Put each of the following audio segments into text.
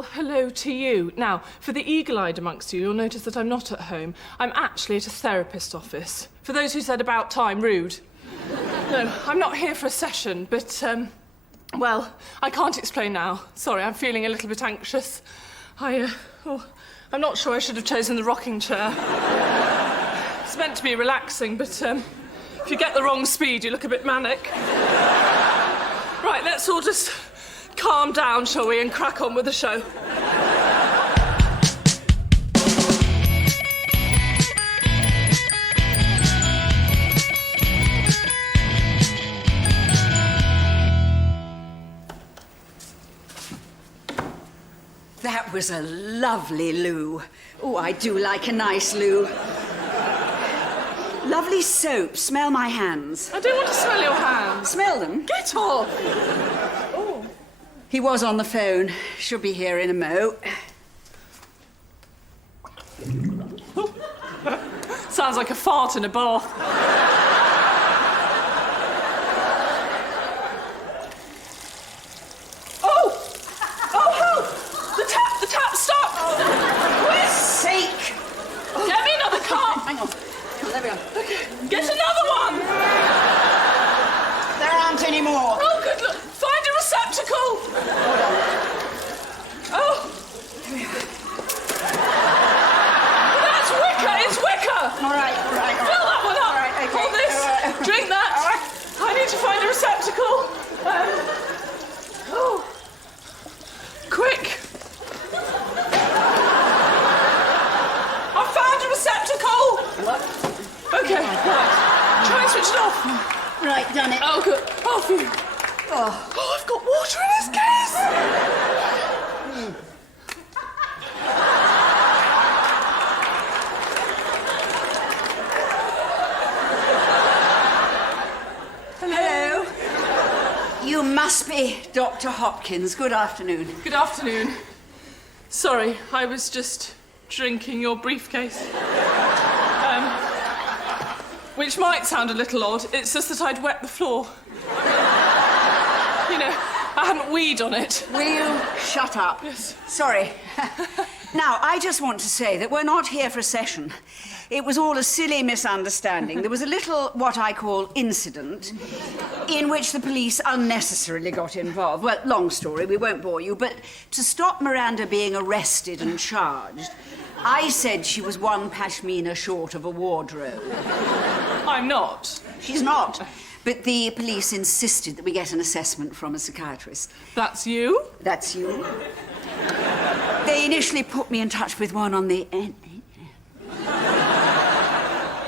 well, hello to you. Now, for the eagle-eyed amongst you, you'll notice that I'm not at home. I'm actually at a therapist's office. For those who said about time, rude. No, I'm not here for a session, but, well, I can't explain now. Sorry, I'm feeling a little bit anxious. I'm not sure I should have chosen the rocking chair. It's meant to be relaxing, but, if you get the wrong speed, you look a bit manic. Right, let's all just calm down, shall we, and crack on with the show. That was a lovely loo. Oh, I do like a nice loo. Lovely soap. Smell my hands. I don't want to smell your hands. Smell them? Get off! Oh. He was on the phone. Should be here in a mo. Sounds like a fart in a bath. The tap stopped! For God's sake! Get me another cup! Hang on. There we are. Okay. Get another one! There aren't any more. Oh, good look. Find a receptacle! Hold on. Oh! That's wicker! It's wicker! All right. Fill that one up! All right, okay. Hold this. Drink that. All right. I need to find a receptacle. Quick! I found a receptacle! What? Okay, right. Try and switch it off. Right, done it. Oh, good. Oh, phew. Oh, I've got water in this case! Hello. You must be Dr. Hopkins. Good afternoon. Good afternoon. Sorry, I was just drinking your briefcase. Which might sound a little odd. It's just that I'd wet the floor. You know, I hadn't weed on it. Will you shut up? Yes. Sorry. Now, I just want to say that we're not here for a session. It was all a silly misunderstanding. There was a little, what I call, incident in which the police unnecessarily got involved. Well, long story, we won't bore you, but to stop Miranda being arrested and charged, I said she was one pashmina short of a wardrobe. I'm not. She's not. But the police insisted that we get an assessment from a psychiatrist. That's you? That's you. They initially put me in touch with one on the...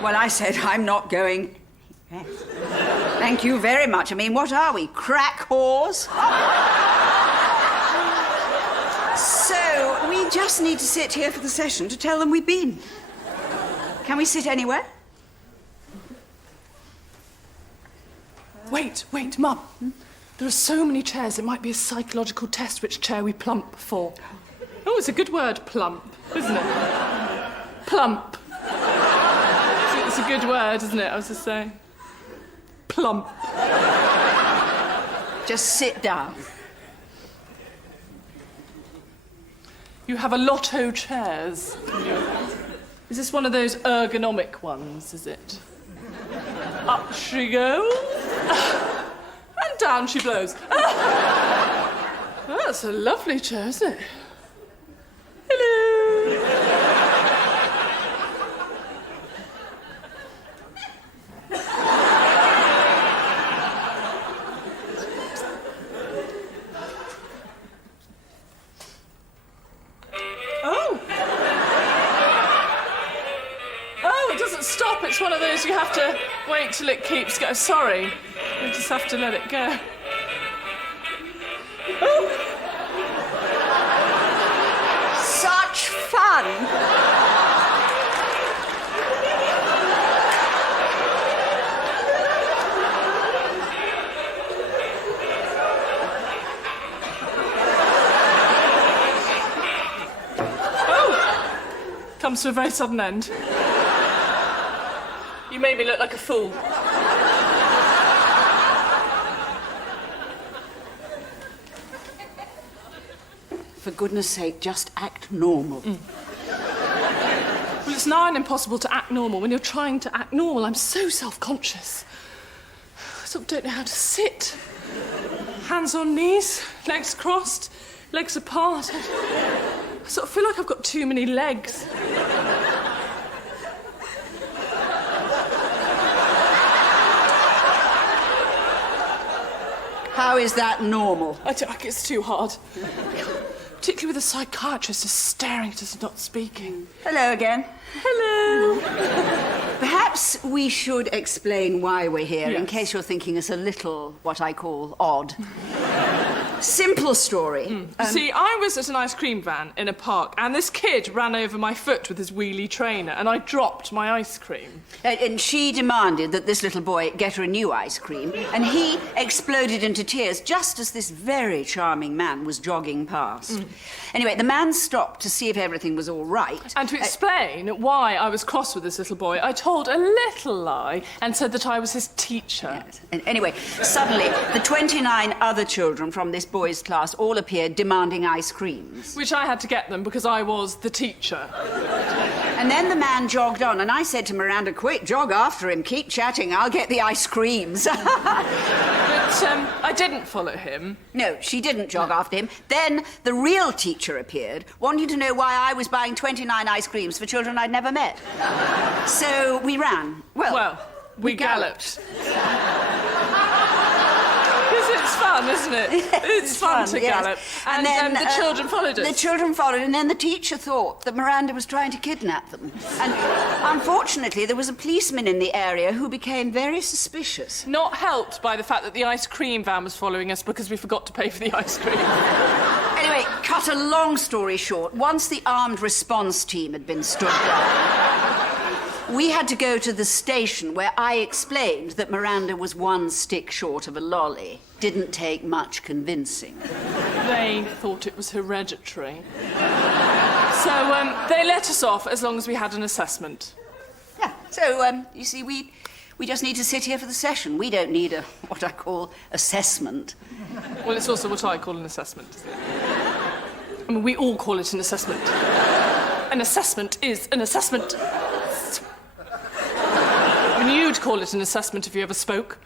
Well, I said, I'm not going... Thank you very much. I mean, what are we, crack whores? So, we just need to sit here for the session to tell them we've been. Can we sit anywhere? Wait, Mum. There are so many chairs, it might be a psychological test which chair we plump for. Oh, it's a good word, plump, isn't it? Plump. It's a good word, isn't it? I was just saying. Plump. Just sit down. You have a lotto chairs. Is this one of those ergonomic ones, is it? Up she goes. And down she blows. That's a lovely chair, isn't it? Hello. Stop, it's one of those you have to wait till it keeps going. Sorry, you just have to let it go. Oh. Such fun! Oh! Comes to a very sudden end. You made me look like a fool. For goodness sake, just act normal. Well, it's nigh on impossible to act normal when you're trying to act normal. I'm so self-conscious. I sort of don't know how to sit. Hands on knees, legs crossed, legs apart. I sort of feel like I've got too many legs. How is that normal? I don't think it's too hard. Particularly with a psychiatrist just staring at us and not speaking. Hello again. Hello. Perhaps we should explain why we're here, in Yes. case you're thinking us a little, what I call, odd. Simple story. You see, I was at an ice cream van in a park, and this kid ran over my foot with his wheelie trainer, and I dropped my ice cream. And she demanded that this little boy get her a new ice cream, and he exploded into tears just as this very charming man was jogging past. Anyway, the man stopped to see if everything was all right. And to explain why I was cross with this little boy, I told a little lie and said that I was his teacher. Yes. And anyway, suddenly, the 29 other children from this boy's class all appeared demanding ice creams. Which I had to get them because I was the teacher. And then the man jogged on, and I said to Miranda, quick, jog after him, keep chatting, I'll get the ice creams. But I didn't follow him. No, she didn't jog after him. Then the real teacher appeared, wanting to know why I was buying 29 ice creams for children I'd never met. So we ran. Well, we galloped. Because it's fun, isn't it? It's fun to yes. gallop. And then the children followed us. The children followed, and then the teacher thought that Miranda was trying to kidnap them. And unfortunately, there was a policeman in the area who became very suspicious. Not helped by the fact that the ice cream van was following us because we forgot to pay for the ice cream. Anyway, cut a long story short, once the armed response team had been stood down, we had to go to the station where I explained that Miranda was one stick short of a lolly. Didn't take much convincing. They thought it was hereditary. So they let us off as long as we had an assessment. Yeah, so, you see, we just need to sit here for the session. We don't need a, what I call, assessment. Well, it's also what I call an assessment. I mean, we all call it an assessment. An assessment is an assessment. I mean, you'd call it an assessment if you ever spoke.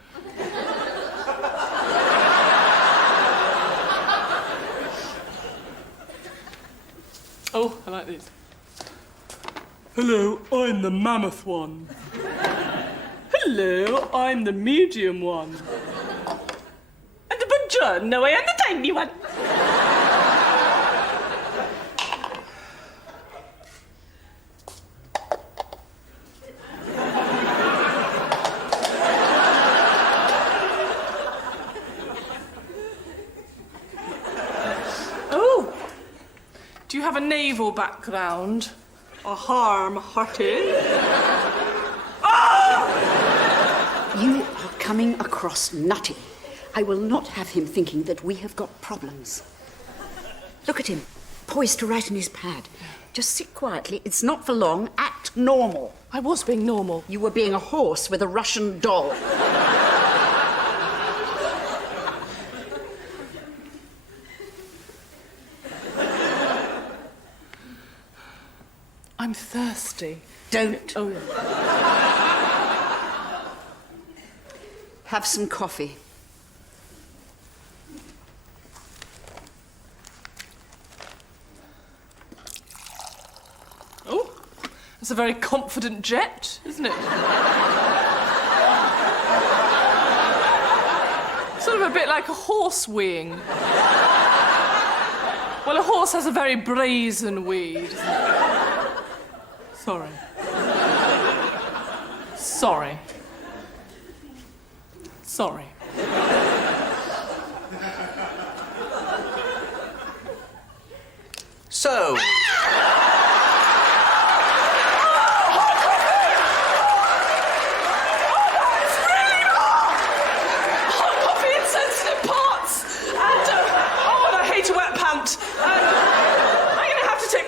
Oh, I like these. Hello, I'm the mammoth one. Hello, I'm the medium one. And the buongiorno, I am the tiny one. Oh, do you have a naval background? A harm-hearted? You are coming across nutty. I will not have him thinking that we have got problems. Look at him, poised to write in his pad. Just sit quietly. It's not for long. Act normal. I was being normal. You were being a horse with a Russian doll. I'm thirsty. Don't. Oh, yeah. Have some coffee. Oh, that's a very confident jet, isn't it? Sort of a bit like a horse weeing. Well, a horse has a very brazen wee, doesn't it? Sorry. Sorry. Sorry. So...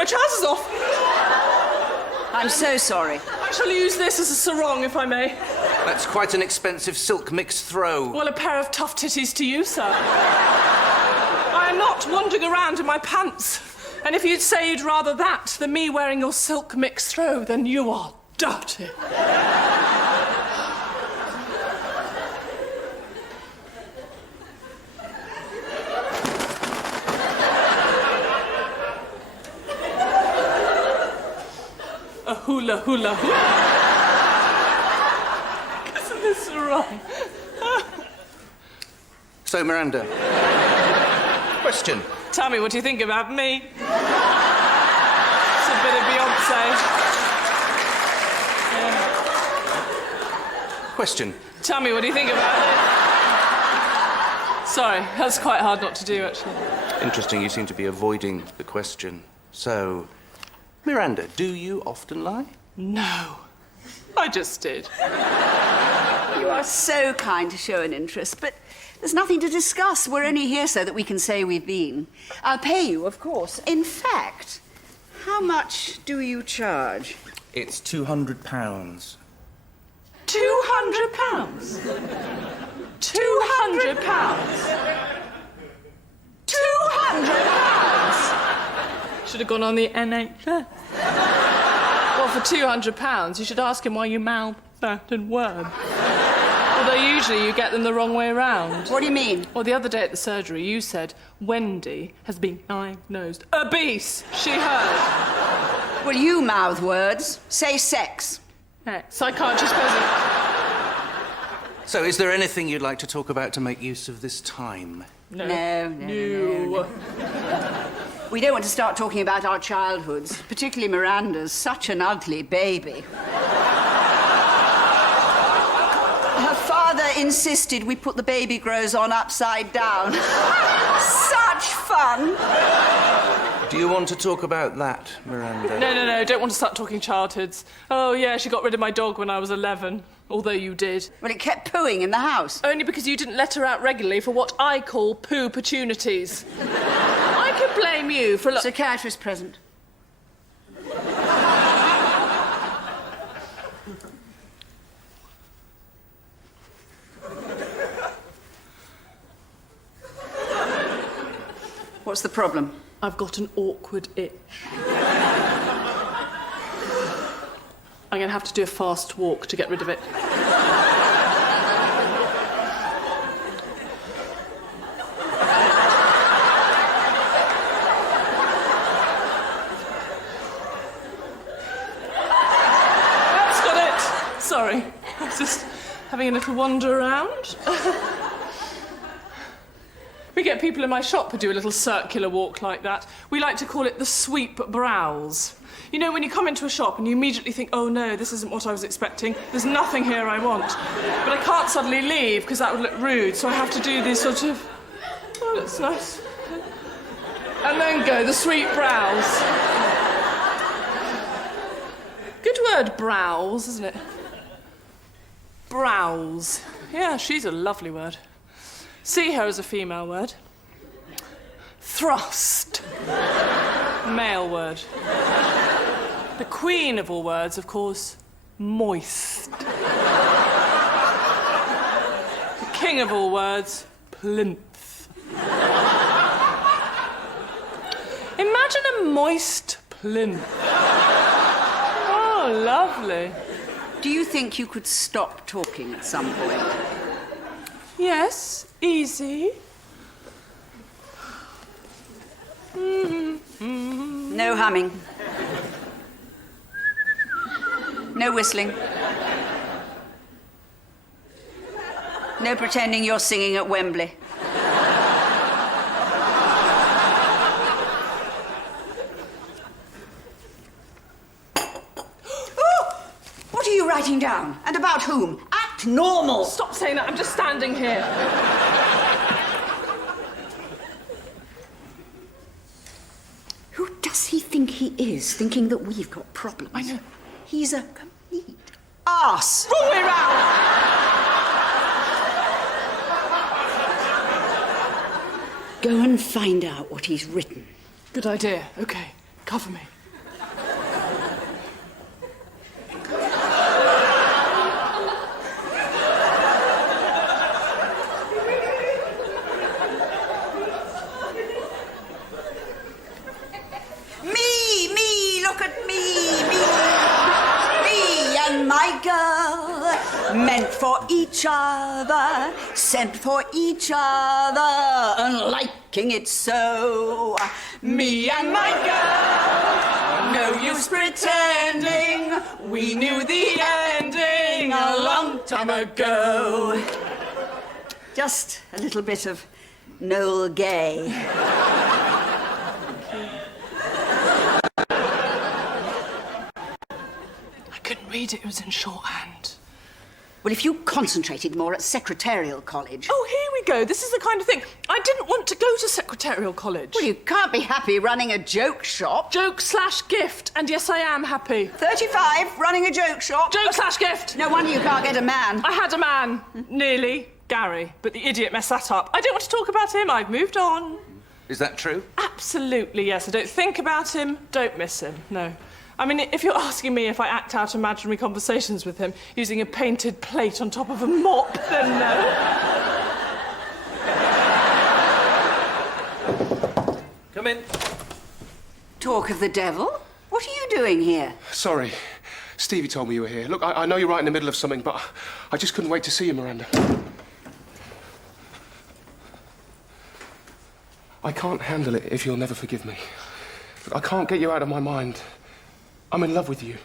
trousers off. I'm so sorry. I shall use this as a sarong, if I may. That's quite an expensive silk mixed throw. Well, a pair of tough titties to you, sir. I am not wandering around in my pants. And if you'd say you'd rather that than me wearing your silk mixed throw, then you are dirty. A hula hula hula. Isn't this wrong? So, Miranda. Question. Tell me what you think about me. It's a bit of Beyonce. Yeah. Question. Tell me what you think about it. Sorry, that's quite hard not to do, actually. Interesting, you seem to be avoiding the question. So, Miranda, do you often lie? No. I just did. You are so kind to show an interest, but there's nothing to discuss. We're only here so that we can say we've been. I'll pay you, of course. In fact, how much do you charge? It's £200. £200? £200? £200? Should have gone on the NHS. Well, for £200, you should ask him why you mouth certain words. Although usually you get them the wrong way around. What do you mean? Well, the other day at the surgery, you said, Wendy has been diagnosed obese. She heard. Well, you mouth words. Say sex. Psychiatrist present. So, is there anything you'd like to talk about to make use of this time? No. No. We don't want to start talking about our childhoods, particularly Miranda's. Such an ugly baby. Her father insisted we put the baby grows on upside down. Such fun! Do you want to talk about that, Miranda? No. Don't want to start talking childhoods. Oh, yeah, she got rid of my dog when I was 11. Although you did. Well, it kept pooing in the house. Only because you didn't let her out regularly for what I call poo opportunities. I can blame you for... Psychiatrist present. What's the problem? I've got an awkward itch. I'm going to have to do a fast walk to get rid of it. That's got it. Sorry. I was just having a little wander around. We get people in my shop who do a little circular walk like that. We like to call it the sweep brows. You know, when you come into a shop and you immediately think, oh no, this isn't what I was expecting. There's nothing here I want. But I can't suddenly leave because that would look rude, so I have to do these sort of, oh, that's nice. And then go, the sweep brows. Good word, brows, isn't it? Brows. Yeah, she's a lovely word. See her as a female word. Thrust. Male word. The queen of all words, of course, moist. The king of all words, plinth. Imagine a moist plinth. Oh, lovely. Do you think you could stop talking at some point? Yes, easy. No humming. No whistling. No pretending you're singing at Wembley. What are you writing down? And about whom? Act normal. Stop saying that, I'm just standing here. Who does he think he is, thinking that we've got problems? I know. He's a complete arse. Wrong way round! Go and find out what he's written. Good idea. OK, cover me. Meant for each other, sent for each other, and liking it so. Me and my girl, no use pretending, we knew the ending a long time ago. Just a little bit of Noel Gay. I couldn't read it, it was in shorthand. Well, if you concentrated more at Secretarial College... Oh, here we go. This is the kind of thing. I didn't want to go to Secretarial College. Well, you can't be happy running a joke shop. Joke/gift. And yes, I am happy. 35, running a joke shop. Joke/gift. No wonder you can't get a man. I had a man. Nearly. Gary. But the idiot messed that up. I don't want to talk about him. I've moved on. Is that true? Absolutely, yes. I don't think about him. Don't miss him. No. I mean, if you're asking me if I act out imaginary conversations with him using a painted plate on top of a mop, then no. Come in. Talk of the devil? What are you doing here? Sorry. Stevie told me you were here. Look, I know you're right in the middle of something, but I just couldn't wait to see you, Miranda. I can't handle it if you'll never forgive me. Look, I can't get you out of my mind. I'm in love with you.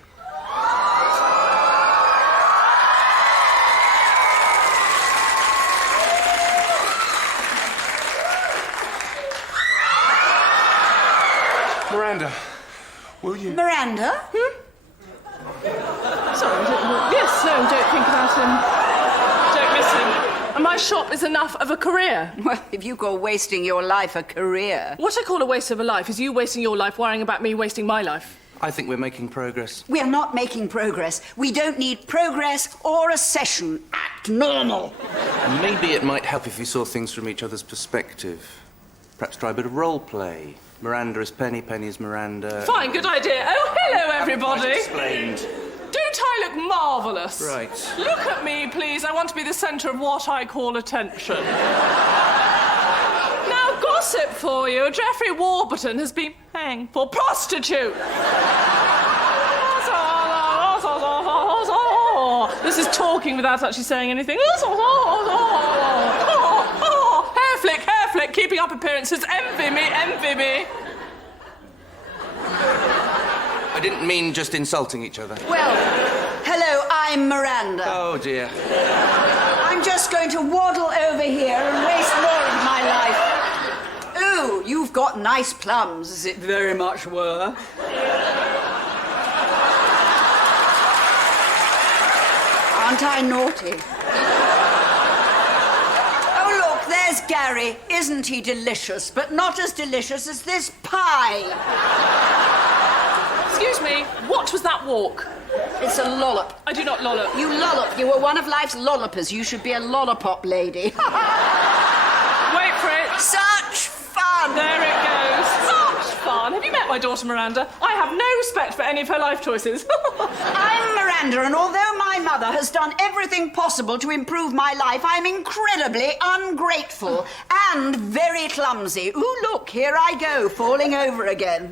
Miranda, will you? Miranda? Sorry, yes, no, don't think about him. Don't miss him. And my shop is enough of a career. Well, if you call wasting your life a career... What I call a waste of a life is you wasting your life worrying about me wasting my life. I think we're making progress. We are not making progress. We don't need progress or a session. Act normal. Maybe it might help if you saw things from each other's perspective. Perhaps try a bit of role play. Miranda is Penny, Penny is Miranda. Fine, good idea. Oh, hello, everybody. Quite explained. Don't I look marvellous? Right. Look at me, please. I want to be the centre of what I call attention. Now, gossip for you. Geoffrey Warburton has been paying for prostitute. This is talking without actually saying anything. Hair flick, keeping up appearances. Envy me, envy me. I didn't mean just insulting each other. Well, hello, I'm Miranda. Oh, dear. I'm just going to waddle over here and waste more of my life. Ooh, you've got nice plums, as it very much were. Aren't I naughty? Oh, look, there's Gary. Isn't he delicious? But not as delicious as this pie. Excuse me, what was that walk? It's a lollop. I do not lollop. You lollop. You were one of life's lollopers. You should be a lollipop lady. Wait for it. Such fun! There it goes. Such fun. Have you met my daughter, Miranda? I have no respect for any of her life choices. I'm Miranda, and although my mother has done everything possible to improve my life, I'm incredibly ungrateful and very clumsy. Ooh, look, here I go, falling over again.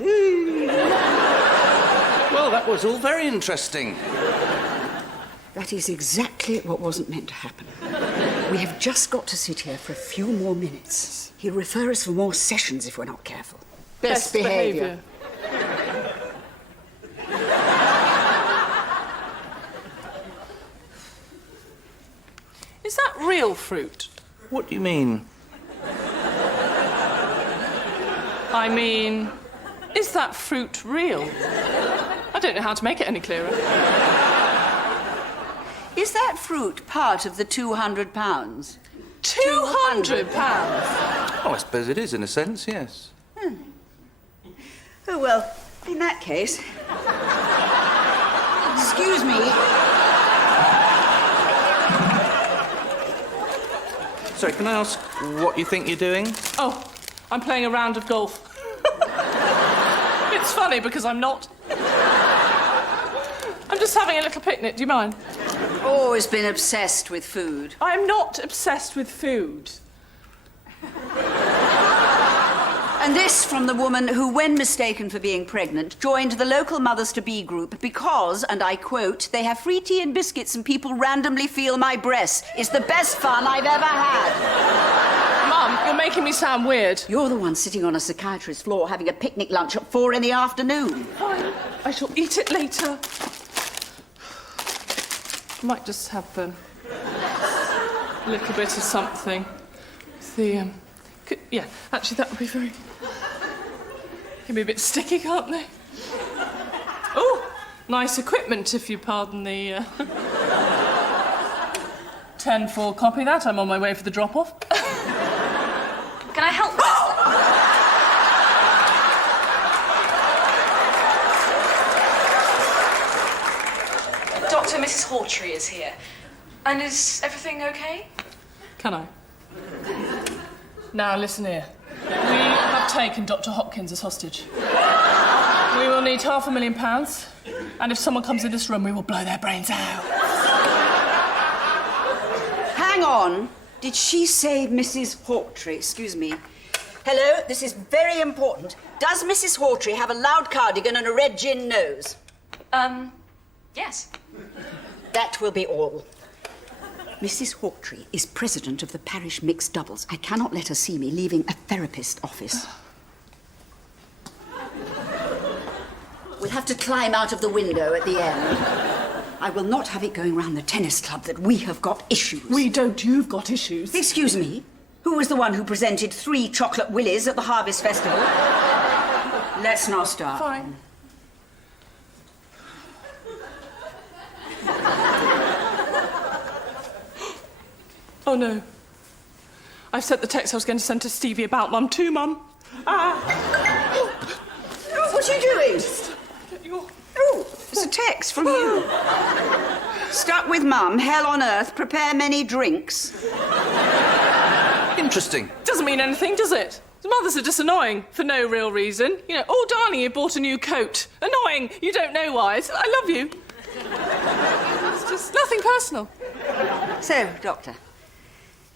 Well, that was all very interesting. That is exactly what wasn't meant to happen. We have just got to sit here for a few more minutes. He'll refer us for more sessions if we're not careful. Best behaviour. Is that real fruit? What do you mean? I mean, is that fruit real? I don't know how to make it any clearer. Is that fruit part of the £200? £200? Oh, I suppose it is, in a sense, yes. Oh, well, in that case... Excuse me. Sorry, can I ask what you think you're doing? Oh, I'm playing a round of golf. It's funny because I'm not. I'm just having a little picnic, do you mind? Always been obsessed with food. I'm not obsessed with food. And this from the woman who, when mistaken for being pregnant, joined the local mothers-to-be group because, and I quote, they have free tea and biscuits and people randomly feel my breasts. It's the best fun I've ever had. Mum, you're making me sound weird. You're the one sitting on a psychiatrist's floor having a picnic lunch at 4 in the afternoon. Fine. I shall eat it later. Might just have a little bit of something. Yeah, actually, that would be very... Can be a bit sticky, can't they? Oh, nice equipment, if you pardon the... 10-4, copy that. I'm on my way for the drop-off. Can I help? Dr. Mrs. Hawtrey is here. And is everything okay? Can I? Now, listen here. We have taken Dr. Hopkins as hostage. We will need £500,000, and if someone comes in this room, we will blow their brains out. Hang on. Did she say Mrs. Hawtrey? Excuse me. Hello, this is very important. Does Mrs. Hawtrey have a loud cardigan and a red gin nose? Yes. That will be all. Mrs. Hawtrey is president of the parish mixed doubles. I cannot let her see me leaving a therapist's office. We'll have to climb out of the window at the end. I will not have it going round the tennis club that we have got issues. We don't, you've got issues. Excuse me? Who was the one who presented 3 chocolate willies at the Harvest Festival? Let's now start. Fine. Oh, no. I've sent the text I was going to send to Stevie about Mum too, Mum. What are you doing? Oh, it's a text from you. Stuck with Mum, hell on earth, prepare many drinks. Interesting. Doesn't mean anything, does it? The mothers are just annoying for no real reason. You know, oh, darling, you bought a new coat. Annoying. You don't know why. I love you. It's just nothing personal. So, Doctor,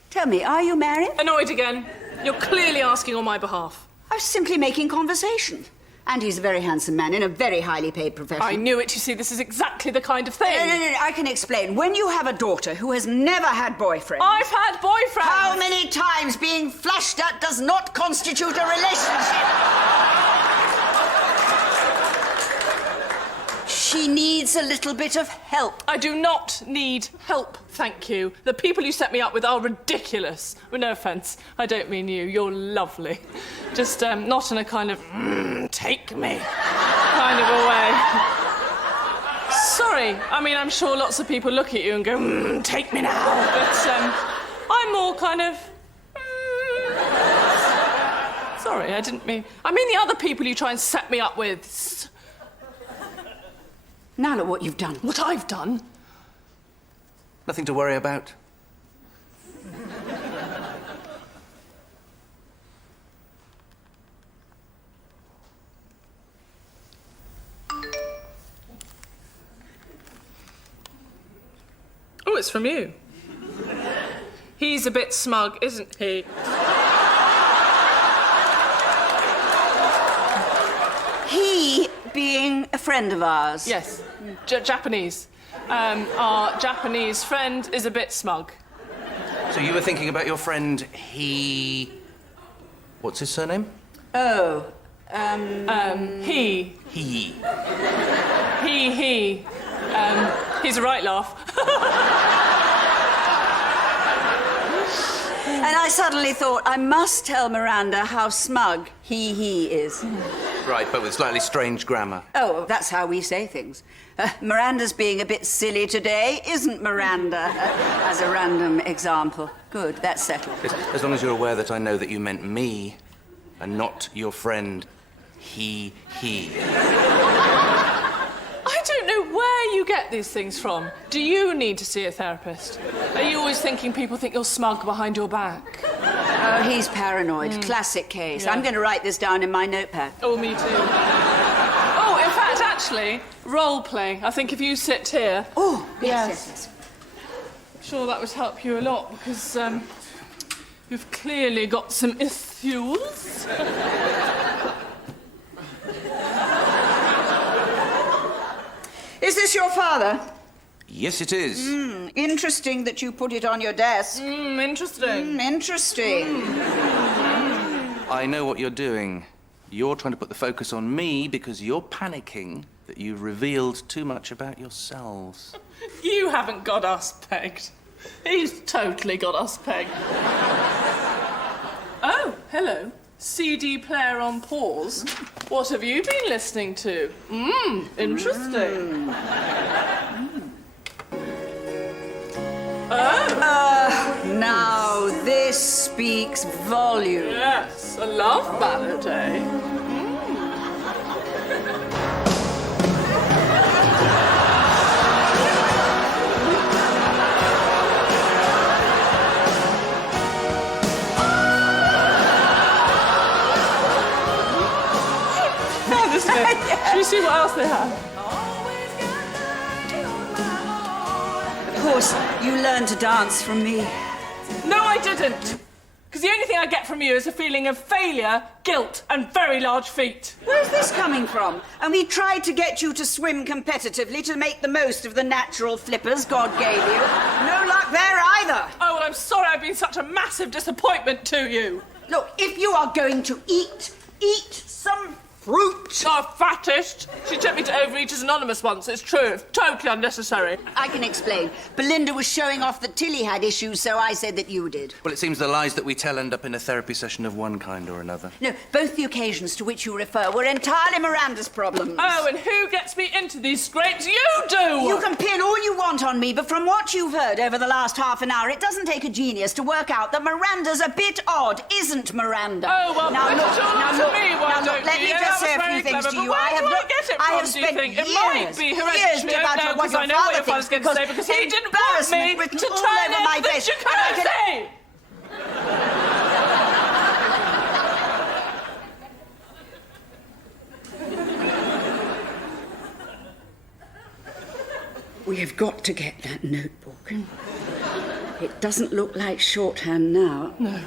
tell me, are you married? Annoyed again. You're clearly asking on my behalf. I was simply making conversation. And he's a very handsome man in a very highly paid profession. I knew it. You see, this is exactly the kind of thing. No, I can explain. When you have a daughter who has never had boyfriends... I've had boyfriends! How many times being flashed at does not constitute a relationship? She needs a little bit of help. I do not need help, thank you. The people you set me up with are ridiculous. With no offence, I don't mean you. You're lovely. Just not in a kind of, take me kind of a way. Sorry, I mean, I'm sure lots of people look at you and go, take me now. But I'm more kind of, sorry, I didn't mean... I mean the other people you try and set me up with. Now look what you've done. What I've done? Nothing to worry about. Oh, it's from you. He's a bit smug, isn't he? He being a friend of ours. Yes, Japanese. Our Japanese friend is a bit smug. So you were thinking about your friend, he... What's his surname? Oh, He. He. He. He's a right laugh. And I suddenly thought, I must tell Miranda how smug he is. Right, but with slightly strange grammar. Oh, that's how we say things. Miranda's being a bit silly today, isn't Miranda? As a random example. Good, that's settled. As long as you're aware that I know that you meant me and not your friend, he. I don't know where you get these things from. Do you need to see a therapist? Are you always thinking people think you're smug behind your back? Oh, he's paranoid. Classic case. Yeah. I'm going to write this down in my notepad. Oh, me too. Oh, in fact, actually, role play. I think if you sit here... Oh, yes. I'm sure that would help you a lot, because, You've clearly got some issues. Is this your father? Yes, it is. Interesting that you put it on your desk. Interesting. Interesting. I know what you're doing. You're trying to put the focus on me because you're panicking that you've revealed too much about yourselves. You haven't got us pegged. He's totally got us pegged. Oh, hello. CD player on pause. What have you been listening to? Interesting. Now this speaks volumes. Yes, a love ballad, eh? Should we see what else they have? Of course, you learned to dance from me. No, I didn't. Because the only thing I get from you is a feeling of failure, guilt, and very large feet. Where's this coming from? And we tried to get you to swim competitively to make the most of the natural flippers God gave you. No luck there either. Oh, well, I'm sorry I've been such a massive disappointment to you. Look, if you are going to eat some fruit. Oh, fattest. She took me to Overeaters Anonymous once. It's true. It's totally unnecessary. I can explain. Belinda was showing off that Tilly had issues, so I said that you did. Well, it seems the lies that we tell end up in a therapy session of one kind or another. No, both the occasions to which you refer were entirely Miranda's problems. Oh, and who gets me into these scrapes? You do! You can pin all you want on me, but from what you've heard over the last half an hour, it doesn't take a genius to work out that Miranda's a bit odd, isn't Miranda? Oh, well, now put look, it all now onto look, me, why now look, don't let you? me Yeah, just that say was a few very things clever, to but you. where I do have I looked, get it I from, have do you spent think? It years, might be years hereditary. about No, a because wonderful I know what your father father's thing, going to say, because because he didn't want me embarrassment written to all turn over my anything face. you And I can't say. We have got to get that notebook. It doesn't look like shorthand now. No.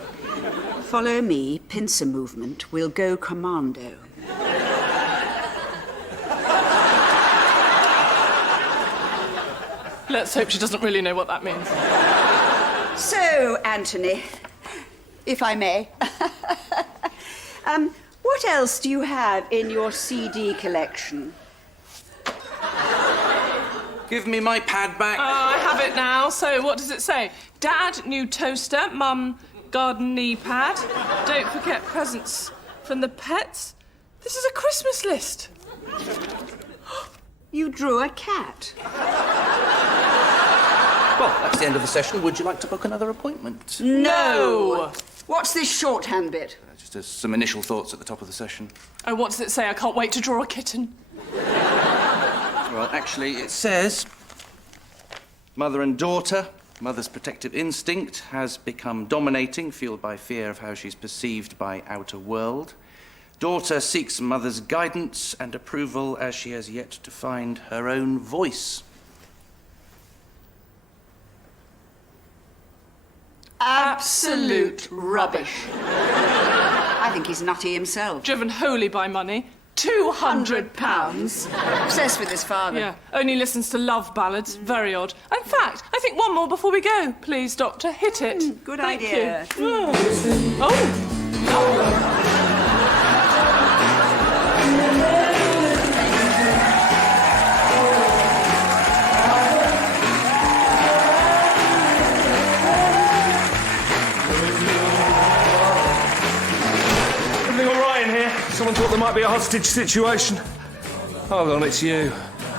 Follow me, pincer movement. We'll go commando. Let's hope she doesn't really know what that means. So, Anthony, if I may, what else do you have in your CD collection? Give me my pad back. I have it now. So what does it say? Dad, new toaster. Mum, garden knee pad. Don't forget presents from the pets. This is a Christmas list. You drew a cat. Well, that's the end of the session. Would you like to book another appointment? No. What's this shorthand bit? Just some initial thoughts at the top of the session. Oh, what does it say? I can't wait to draw a kitten. Well, actually, it says mother and daughter. Mother's protective instinct has become dominating, fueled by fear of how she's perceived by outer world. Daughter seeks mother's guidance and approval as she has yet to find her own voice. Absolute rubbish. I think he's nutty himself. Driven wholly by money. £200. Obsessed with his father. Yeah, only listens to love ballads. Very odd. In fact, I think one more before we go. Please, Doctor, hit it. Good Thank idea. You. Oh. Everything all right in here? Someone thought there might be a hostage situation. Hold on, it's you.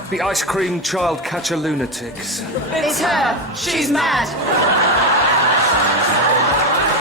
The ice cream child catcher lunatics. It's her. She's mad.